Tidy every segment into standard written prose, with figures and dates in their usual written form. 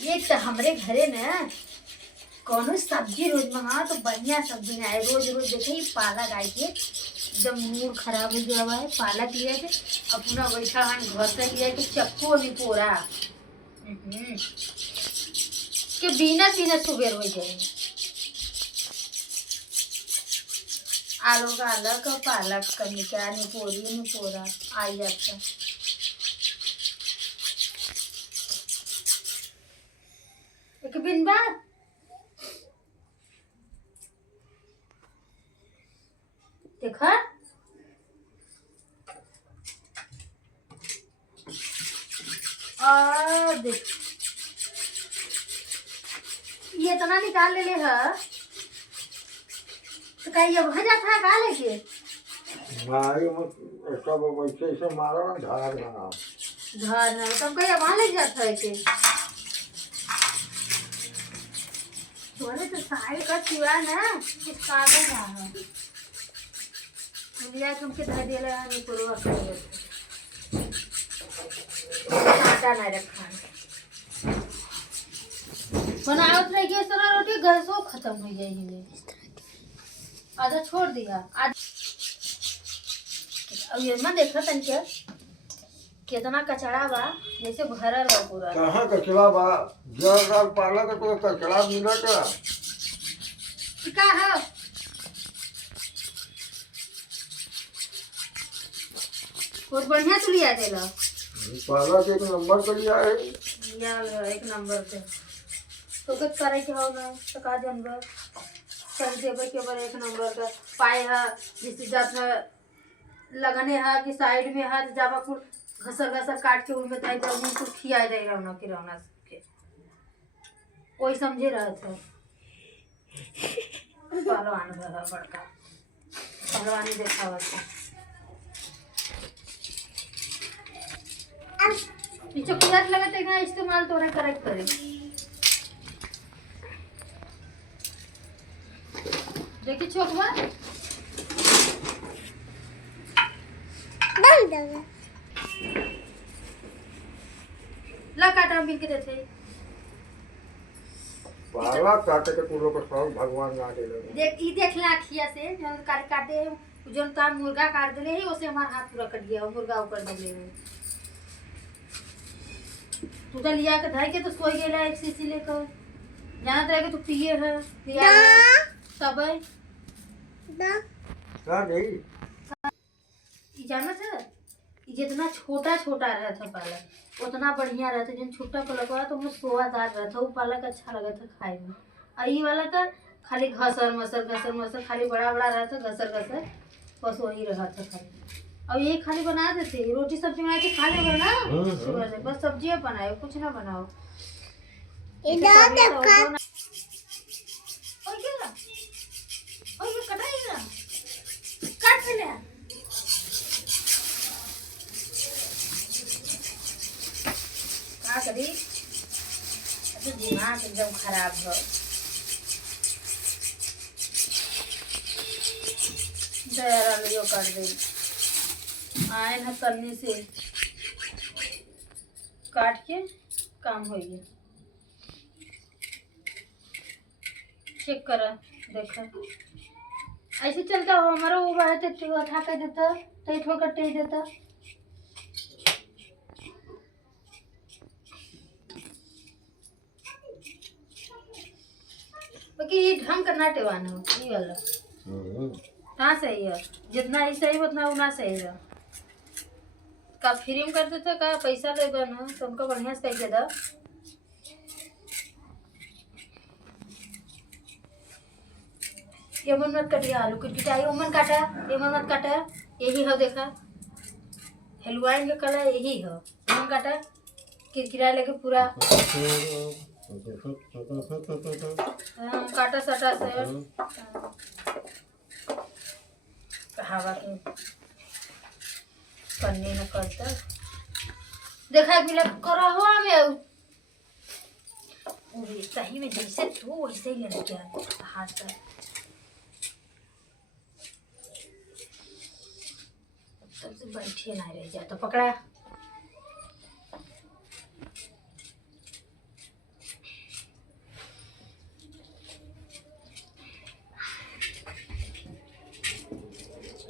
एक तो हमरे घरे में कौनो सब्जी रोज मंगाओ तो बढ़िया सब्जी ना है। रोज रोज देखे ही पालक आई के एकदम मूड खराब हो गया हुआ है। पालक लिया के अपना बैठा हम घर से लिया के चक्कू नहीं पोरा के बिना बिना सुबेर हो जाए। आलू का अलग पालक का क्या नहीं पोरी नहीं पोरा आई जाता। एक बिन बार देखा और देख ये इतना निकाल ले है तो कहीं अब भजा था खा लेके मारी मत सब वैसे से मारो ना धार ना घर ना तुम कहीं वहां ले जाता है के थोड़े तो साइड का चूड़ा ना इस कागज ना है लिया तुमके धर दिया है नहीं पूरा कर आटा ना रखा बनाओ तो ये सारा रोटी गैसो खत्म हो जाएगी। आधा छोड़ दिया आज अब ये मत देखा तन क्या कितना कचरा बा जैसे भरल बा पूरा। कहाँ कचरा बा जर पालक तो कचरा मिला का है बहुत बढ़िया से लिया देला पालक एक नंबर का लिया है एक नंबर पे तो कुछ करे के हो ना तो का जानवर सही देवे के बार एक नंबर का पाए है जिससे जब लगने है कि साइड में है जावा कुल घसर घसर काट के उनमें ताई जब कुछ खिया दे रहा कि रहना के कोई समझे रहा था पहलवान है बड़का पहलवानी देखा हुआ पीछे कुछ लगते हैं इस्तेमाल तो ना करेक्ट करे देखिए छोकवा ला काटा मिल के देते पालक काटे के पूरा को सब भगवान ना दे देख ई देख ला खिया से जन काटे जोन का मुर्गा काट देले ही उसे हमार हाथ पूरा कट गया मुर्गा ऊपर देले तू तो लिया के धाई के तो सोई गेला एक सीसी लेकर जाना तो है कि तू पिए है लिया सब है ना नहीं जाना था जितना छोटा छोटा रहा था पालक उतना बढ़िया रहता जिन छोटा पालक हुआ तो उसमें स्वादार रहता वो पालक अच्छा लगा था खाए में। और ये वाला तो खाली घसर मसर खाली बड़ा बड़ा रहता घसर घसर बस वही रहा था खाली। और ये खाली बना देते रोटी सब्जी बना के खा लेगा ना सुबह से बस सब्जियां बनाए कुछ ना बनाओ। करी तो दिमाग एकदम खराब हो दया कर दे आए न करने से काट के काम हो गया चेक करा देखा ऐसे चलता हो हमारा वो बात था कर देता तो ठोकर टेक देता कि ये ढंग करना टेवाना हो ये वाला हाँ सही है जितना ही सही उतना वो ना सही है का फ्री में कर देते का पैसा देगा ना तो उनको बढ़िया से पैसे दो ये मन मत कटिया आलू किटकिटाई वो मन काटा ये मन मत काटा यही हो देखा हलवाई के कला यही हो मन काटा किरकिरा लेके पूरा काटा सटा से हवा के करने न करता देखा मिला करा हुआ में सही में जैसे तो वैसे ही लेने क्या हाथ से सबसे बैठे ना रह जाता पकड़ा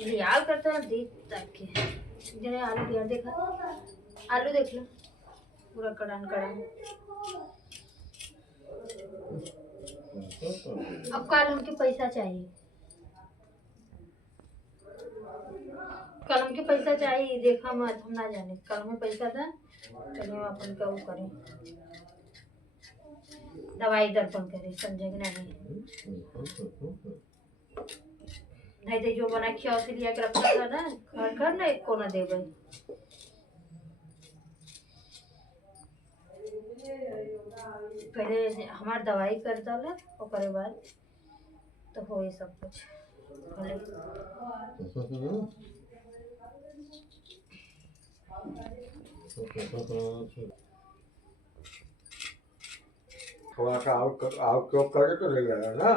लियाल करते हैं देख तक के जने आलू बिया देखा आलू देख लो पूरा कड़ान कड़ान। अब कल हमके पैसा चाहिए, कल हमके पैसा चाहिए, देखा मत हम ना जाने कल में पैसा था कल हम अपन का वो करें दवाई दर्पण करें समझे कि नहीं। नहीं तो जो बना खिया से लिया के रखा था ना घर कर ना एक को ना देवे। पहले हमार दवाई कर डाले ओकरे बाद तो हो ही सब कुछ भले। थोड़ा सा आउट चौक करे तो ले जाएगा ना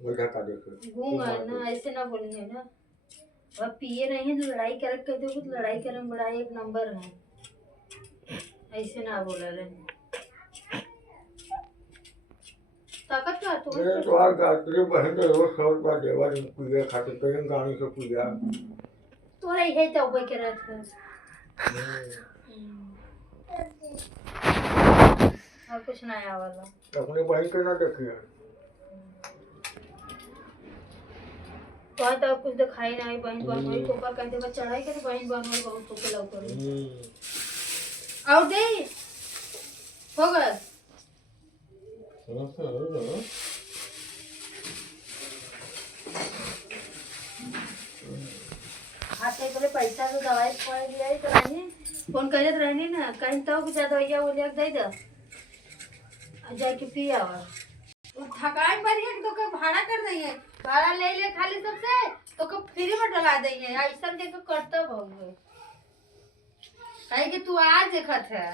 वैसा का देखे गूंगा ना ऐसे ना बोलेंगे ना। अब पिए नहीं है तो लड़ाई कर कहते हो तो लड़ाई करे में बड़ा एक नंबर है, ऐसे ना बोला ले ताकत का तो ये तो आज गात्री बहन तो रोज 100 रुपया देवा नहीं पूजा खाते कहीं गाड़ी से पूजा तो रही है तो कोई करे था और कुछ ना आया वाला अपने बहन के ना देखिए तो कुछ दिखाई ना बहन बहन वही तो ऊपर कहते बस चढ़ाई करे बहन बहन वही बहुत तो लग करे और दे हो गया आते बोले पैसा तो दवाई पड़ लिया तो रहनी फोन करे तो रहनी ना कहीं तो कुछ दवाइया वो ले दे दो जाके पिया और थकान बढ़िया तो का भाड़ा कर देंगे भाड़ा ले ले खाली सबसे तो को फ्री में डला देंगे ऐसा देखो कर्तव्य हो गए कहे कि तू आज देखत है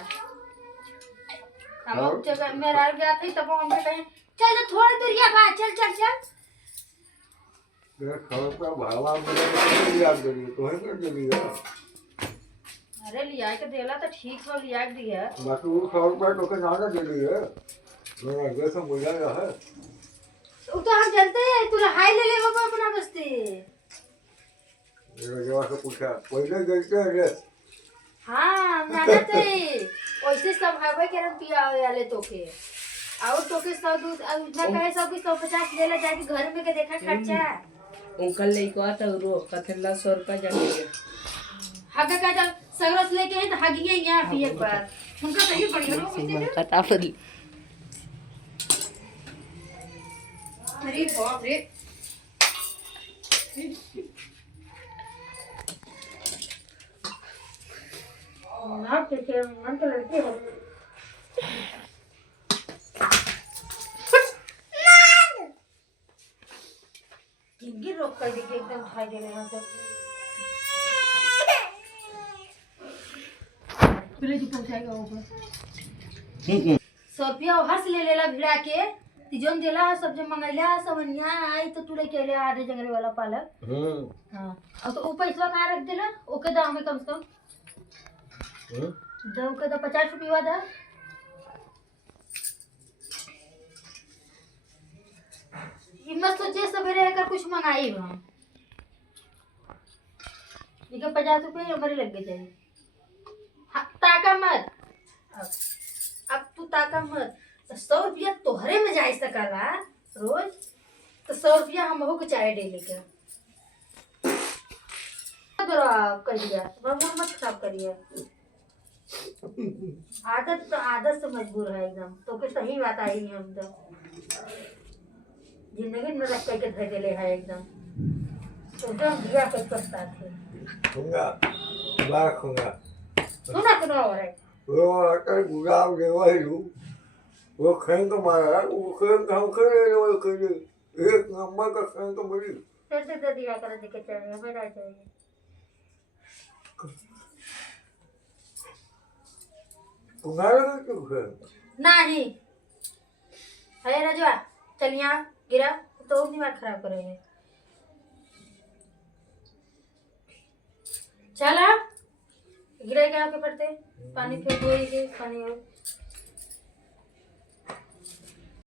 हम जगह मेरा गया था तब हम कहे चल थोड़ी दूर या बा चल चल चल ये 100 रुपया भाड़ा में याद करिए तो है कर दिया अरे लिया के देला तो ठीक हो लिया के दिया बाकी वो 100 रुपया तो के ना दे दिए मेरा जैसा मुझे है वो तो हम जानते हैं तू हाई ले ले बाबा अपना बस्ती मेरा जवाब से पूछा पहले देते हैं हाँ जाना चाहिए वैसे सब हवा के रंग पिया वाले तो के और तो के सब दूध उतना कहे सब की 150 ले ले जाके घर में के देखा खर्चा अंकल लेको आता रो कथला 100 रुपया जाने हगा का जब सगरस लेके हैं तो हगिए यहाँ पिए पर उनका कहीं बढ़िया लोग कटा पर अरे बाप रे ना के मन तो लड़के हो किंगी रोक कर देके एकदम खाई दे रहे हैं तो पहले जो पहुंचाएगा ऊपर 100 रुपया वहां से ले लेला भिड़ा के तिजोन देला सब जो मंगैला सब यहाँ आई तो तू लेके ले आधे जंगले वाला पालक हाँ और तो वो पैसा कहाँ रख देला ओके दाम में कम से कम दो के तो 50 रुपया दा हिम्मत सोचे सवेरे आकर कुछ मंगाई हम लेकिन 50 रुपये हमारे लग गए चाहिए ताका मत अब तू ताका मत 100 रुपया तोहरे में जा सकला रोज तो 100 रुपया हम हो के चाय डेली के करिए मत खराब करिए आदत तो आदत से मजबूर है एकदम तो के सही बात आई नहीं हम तो जिंदगी में रख करके धर ले है एकदम तो जब दिया कर पछता थे खुंगा बार खुंगा सुना सुना हो रहा है वो अटर गुलाब देवा ही लू वो खेल को मारा वो खेल हम खेले वो खेले एक नंबर का खेल को मिली कैसे दे दिया कर देके चाहिए मेरा चाहिए तुम्हारा क्यों खेल नहीं है रजवा चल यहाँ गिरा तो दिमाग खराब करेंगे चल गिरा क्या आपके पड़ते पानी फेंक पानी